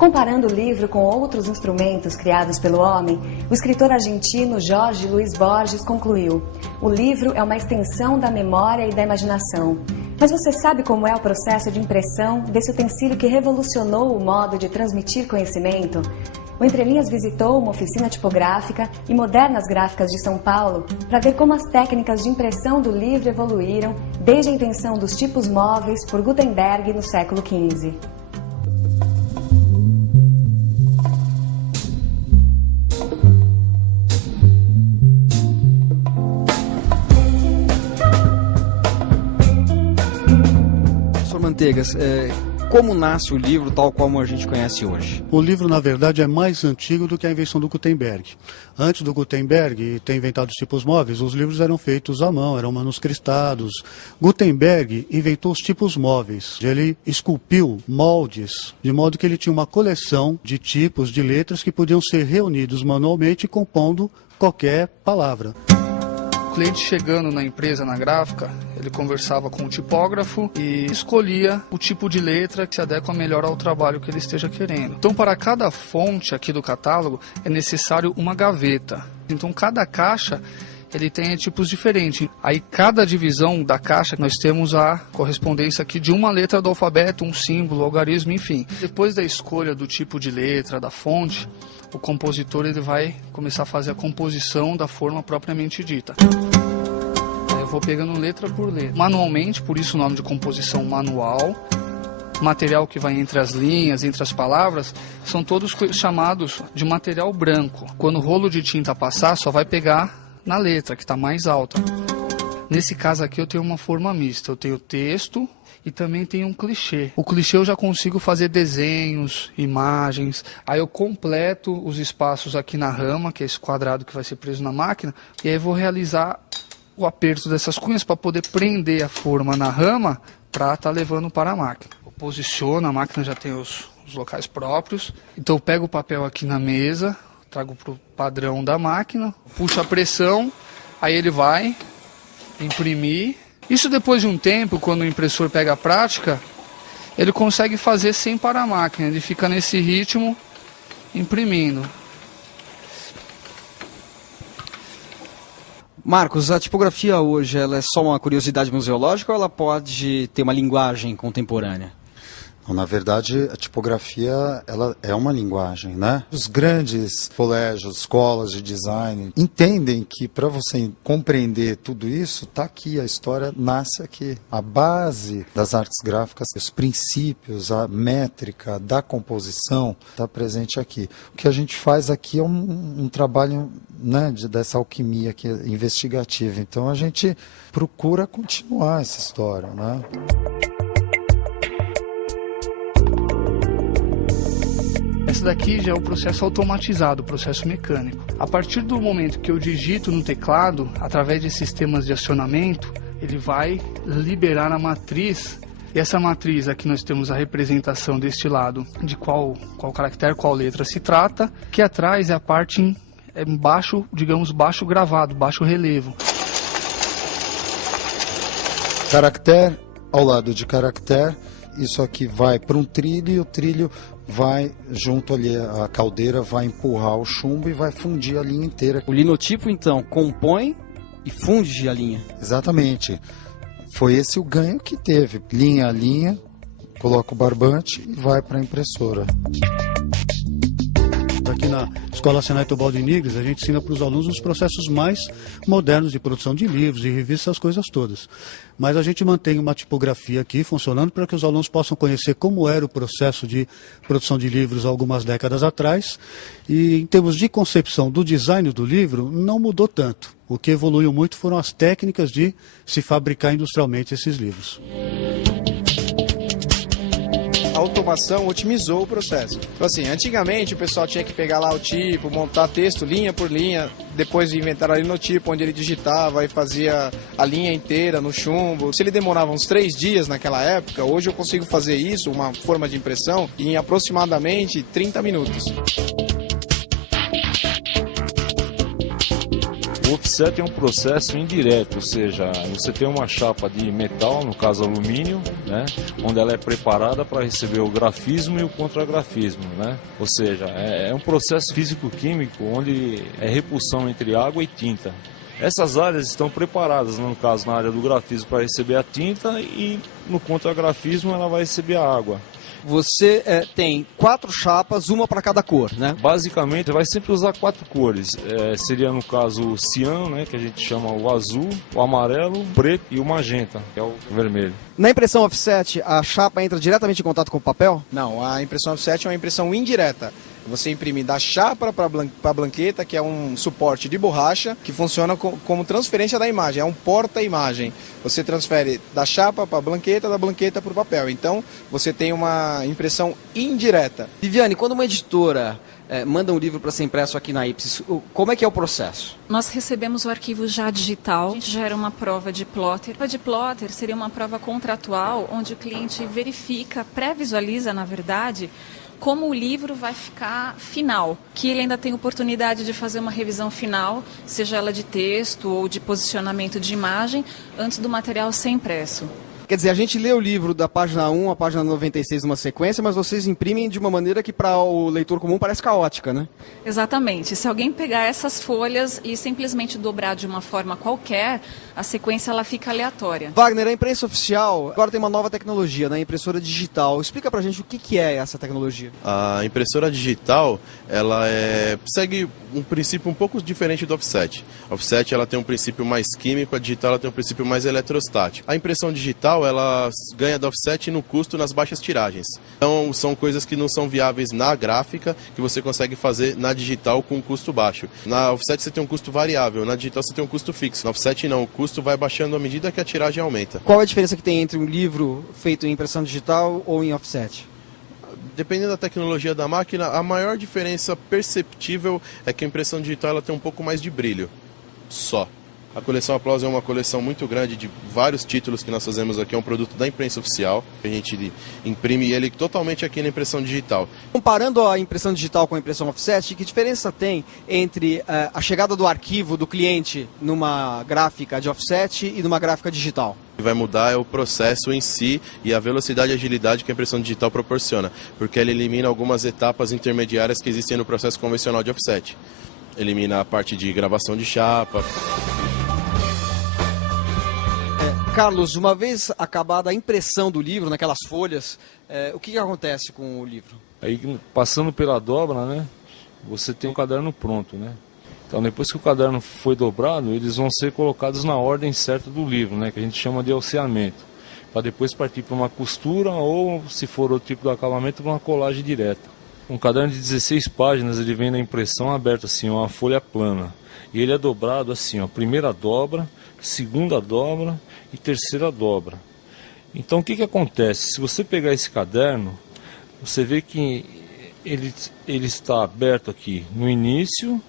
Comparando o livro com outros instrumentos criados pelo homem, o escritor argentino Jorge Luis Borges concluiu: o livro é uma extensão da memória e da imaginação. Mas você sabe como é o processo de impressão desse utensílio que revolucionou o modo de transmitir conhecimento? O Entre Linhas visitou uma oficina tipográfica e Modernas Gráficas de São Paulo para ver como as técnicas de impressão do livro evoluíram desde a invenção dos tipos móveis por Gutenberg no século XV. Manteigas, como nasce o livro tal como a gente conhece hoje? O livro, na verdade, é mais antigo do que a invenção do Gutenberg. Antes do Gutenberg ter inventado os tipos móveis, os livros eram feitos à mão, eram manuscritados. Gutenberg inventou os tipos móveis. Ele esculpiu moldes, de modo que ele tinha uma coleção de tipos de letras que podiam ser reunidos manualmente compondo qualquer palavra. O cliente chegando na empresa, na gráfica, ele conversava com o tipógrafo e escolhia o tipo de letra que se adequa melhor ao trabalho que ele esteja querendo. Então, para cada fonte aqui do catálogo, é necessário uma gaveta. Então, cada caixa ele tem tipos diferentes. Aí, cada divisão da caixa, nós temos a correspondência aqui de uma letra do alfabeto, um símbolo, algarismo, enfim. Depois da escolha do tipo de letra, da fonte, o compositor ele vai começar a fazer a composição da forma propriamente dita. Aí eu vou pegando letra por letra. Manualmente, por isso o nome de composição manual. Material que vai entre as linhas, entre as palavras, são todos chamados de material branco. Quando o rolo de tinta passar, só vai pegar na letra, que está mais alta. Nesse caso aqui eu tenho uma forma mista. Eu tenho texto e também tenho um clichê. O clichê eu já consigo fazer desenhos, imagens. Aí eu completo os espaços aqui na rama, que é esse quadrado que vai ser preso na máquina. E aí eu vou realizar o aperto dessas cunhas para poder prender a forma na rama para estar levando para a máquina. Eu posiciono, a máquina já tem os locais próprios. Então eu pego o papel aqui na mesa, trago para o padrão da máquina, puxo a pressão, aí ele vai imprimir. Isso depois de um tempo, quando o impressor pega a prática, ele consegue fazer sem parar a máquina, ele fica nesse ritmo imprimindo. Marcos, a tipografia hoje ela é só uma curiosidade museológica ou ela pode ter uma linguagem contemporânea? Na verdade, a tipografia ela é uma linguagem, né? Os grandes colégios, escolas de design entendem que para você compreender tudo isso, está aqui, a história nasce aqui. A base das artes gráficas, os princípios, a métrica da composição está presente aqui. O que a gente faz aqui é um trabalho, né, dessa alquimia aqui, investigativa. Então a gente procura continuar essa história, né? Esse daqui já é o processo automatizado, o processo mecânico. A partir do momento que eu digito no teclado, através de sistemas de acionamento, ele vai liberar a matriz. E essa matriz, aqui nós temos a representação deste lado, de qual caractere, qual letra se trata, que atrás é a parte em baixo, digamos, baixo gravado, baixo relevo. Caractere ao lado de caractere, isso aqui vai para um trilho e o trilho vai junto ali, a caldeira vai empurrar o chumbo e vai fundir a linha inteira. O linotipo, então, compõe e funde a linha. Exatamente. Foi esse o ganho que teve. Linha a linha, coloca o barbante e vai para a impressora. Aqui na Escola Senai Teobaldo Nigres, a gente ensina para os alunos os processos mais modernos de produção de livros, de revistas, essas coisas todas. Mas a gente mantém uma tipografia aqui funcionando para que os alunos possam conhecer como era o processo de produção de livros algumas décadas atrás. E em termos de concepção do design do livro, não mudou tanto. O que evoluiu muito foram as técnicas de se fabricar industrialmente esses livros. A automação otimizou o processo. Então, assim, antigamente o pessoal tinha que pegar lá o tipo, montar texto linha por linha, depois inventaram ali no tipo, onde ele digitava e fazia a linha inteira no chumbo. Se ele demorava uns 3 dias naquela época, hoje eu consigo fazer isso, uma forma de impressão, em aproximadamente 30 minutos. offset é um processo indireto, ou seja, você tem uma chapa de metal, no caso alumínio, né, onde ela é preparada para receber o grafismo e o contragrafismo, né? Ou seja, é um processo físico-químico onde é repulsão entre água e tinta. Essas áreas estão preparadas, no caso na área do grafismo, para receber a tinta e no contragrafismo ela vai receber a água. Você tem 4 chapas, uma para cada cor, né? Basicamente, vai sempre usar 4 cores. Seria, no caso, o cian, né, que a gente chama o azul, o amarelo, o preto e o magenta, que é o vermelho. Na impressão offset, a chapa entra diretamente em contato com o papel? Não, a impressão offset é uma impressão indireta. Você imprime da chapa para a blanqueta, que é um suporte de borracha, que funciona como transferência da imagem, é um porta-imagem. Você transfere da chapa para a blanqueta, da blanqueta para o papel. Então, você tem uma impressão indireta. Viviane, quando uma editora manda um livro para ser impresso aqui na Ipsis, como é que é o processo? Nós recebemos o arquivo já digital, a gente gera uma prova de plotter. A prova de plotter seria uma prova contratual, onde o cliente verifica, pré-visualiza, na verdade, como o livro vai ficar final, que ele ainda tem oportunidade de fazer uma revisão final, seja ela de texto ou de posicionamento de imagem, antes do material ser impresso. Quer dizer, a gente lê o livro da página 1 à página 96 numa sequência, mas vocês imprimem de uma maneira que para o leitor comum parece caótica, né? Exatamente. Se alguém pegar essas folhas e simplesmente dobrar de uma forma qualquer, a sequência ela fica aleatória. Wagner, a imprensa oficial agora tem uma nova tecnologia, né? A impressora digital. Explica pra gente o que é essa tecnologia. A impressora digital, ela segue um princípio um pouco diferente do offset. A offset ela tem um princípio mais químico, a digital ela tem um princípio mais eletrostático. A impressão digital ela ganha do offset no custo nas baixas tiragens. Então são coisas que não são viáveis na gráfica, que você consegue fazer na digital com um custo baixo. Na offset você tem um custo variável, na digital você tem um custo fixo. Na offset não, o custo vai baixando à medida que a tiragem aumenta. Qual é a diferença que tem entre um livro feito em impressão digital ou em offset? Dependendo da tecnologia da máquina, a maior diferença perceptível é que a impressão digital ela tem um pouco mais de brilho, só. A coleção Aplauso é uma coleção muito grande de vários títulos que nós fazemos aqui, é um produto da imprensa oficial, a gente imprime ele totalmente aqui na impressão digital. Comparando a impressão digital com a impressão offset, que diferença tem entre a chegada do arquivo do cliente numa gráfica de offset e numa gráfica digital? O que vai mudar é o processo em si e a velocidade e agilidade que a impressão digital proporciona, porque ela elimina algumas etapas intermediárias que existem no processo convencional de offset. Elimina a parte de gravação de chapa. Carlos, uma vez acabada a impressão do livro naquelas folhas, o que acontece com o livro? Aí, passando pela dobra, né, você tem o caderno pronto, né? Então, depois que o caderno foi dobrado, eles vão ser colocados na ordem certa do livro, né, que a gente chama de alceamento, para depois partir para uma costura ou, se for outro tipo de acabamento, para uma colagem direta. Um caderno de 16 páginas, ele vem na impressão aberta, assim, uma folha plana. E ele é dobrado assim, ó, primeira dobra, segunda dobra e terceira dobra. Então o que acontece? Se você pegar esse caderno, você vê que ele está aberto aqui no início,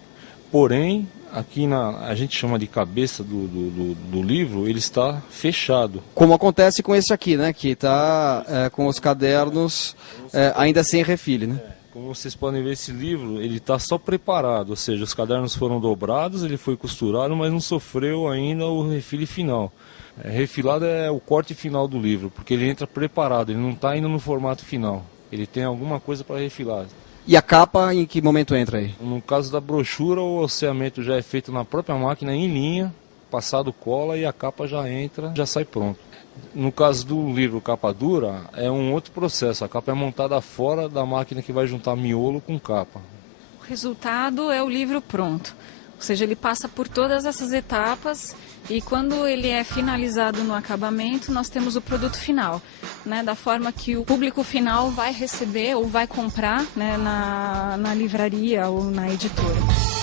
porém aqui a gente chama de cabeça do livro, ele está fechado. Como acontece com esse aqui, né? Que está com os cadernos ainda sem refile, né? Como vocês podem ver, esse livro ele está só preparado, ou seja, os cadernos foram dobrados, ele foi costurado, mas não sofreu ainda o refile final. Refilado é o corte final do livro, porque ele entra preparado, ele não está ainda no formato final. Ele tem alguma coisa para refilar. E a capa em que momento entra aí? No caso da brochura, o alceamento já é feito na própria máquina em linha, passado cola e a capa já entra, já sai pronto. No caso do livro capa dura, é um outro processo. A capa é montada fora da máquina que vai juntar miolo com capa. O resultado é o livro pronto. Ou seja, ele passa por todas essas etapas e quando ele é finalizado no acabamento, nós temos o produto final, né, da forma que o público final vai receber ou vai comprar, né, na livraria ou na editora.